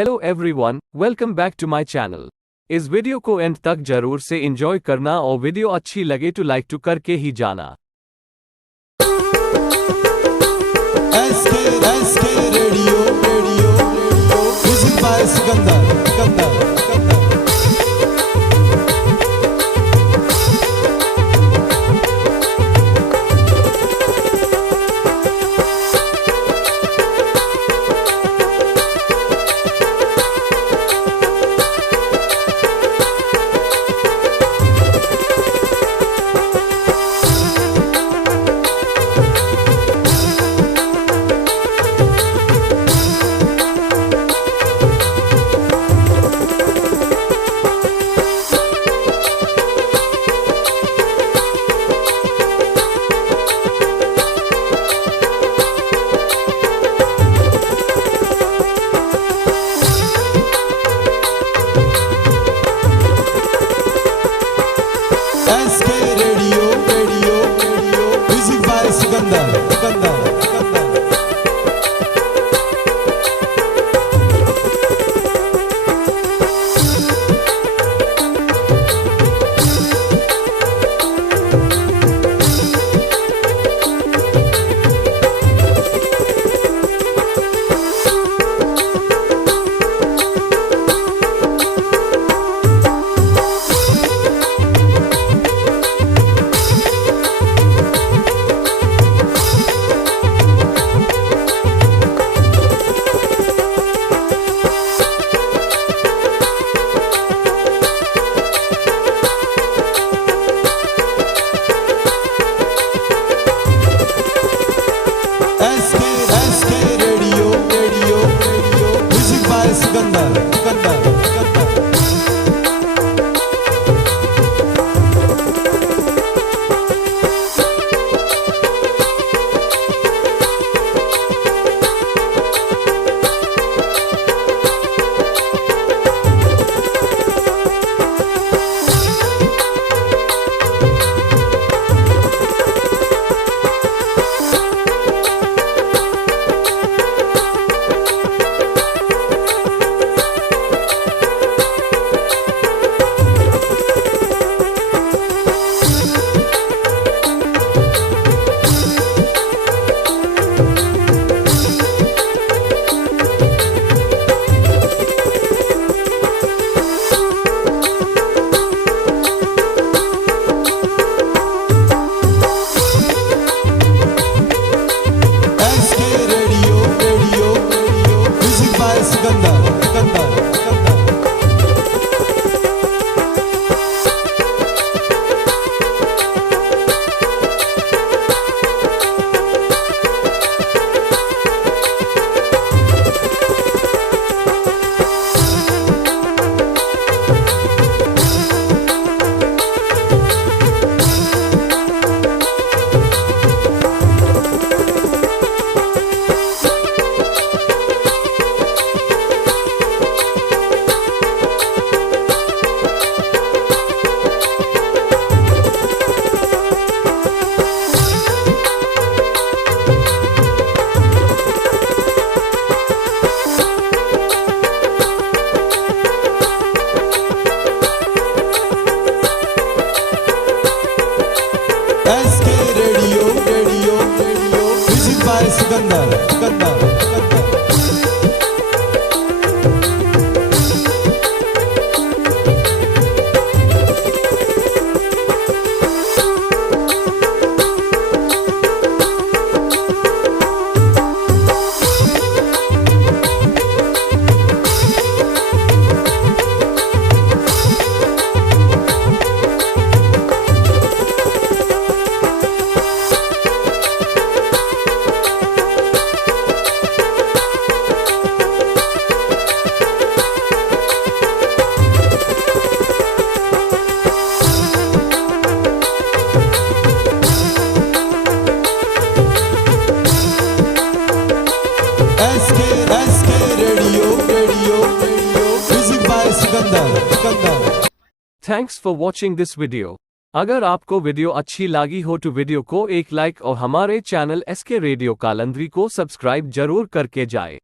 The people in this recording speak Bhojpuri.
Hello everyone, welcome back to my channel. इस वीडियो को एंड तक जरूर से एंजॉय करना और वीडियो अच्छी लगे तो लाइक टू करके ही जाना। SK radio music by Sikandar. Music by Sikandar. Thanks for watching this video. अगर आपको वीडियो अच्छी लगी हो तो वीडियो को एक लाइक और हमारे चैनल एसके रेडियो कालंद्री को सब्सक्राइब जरूर करके जाए।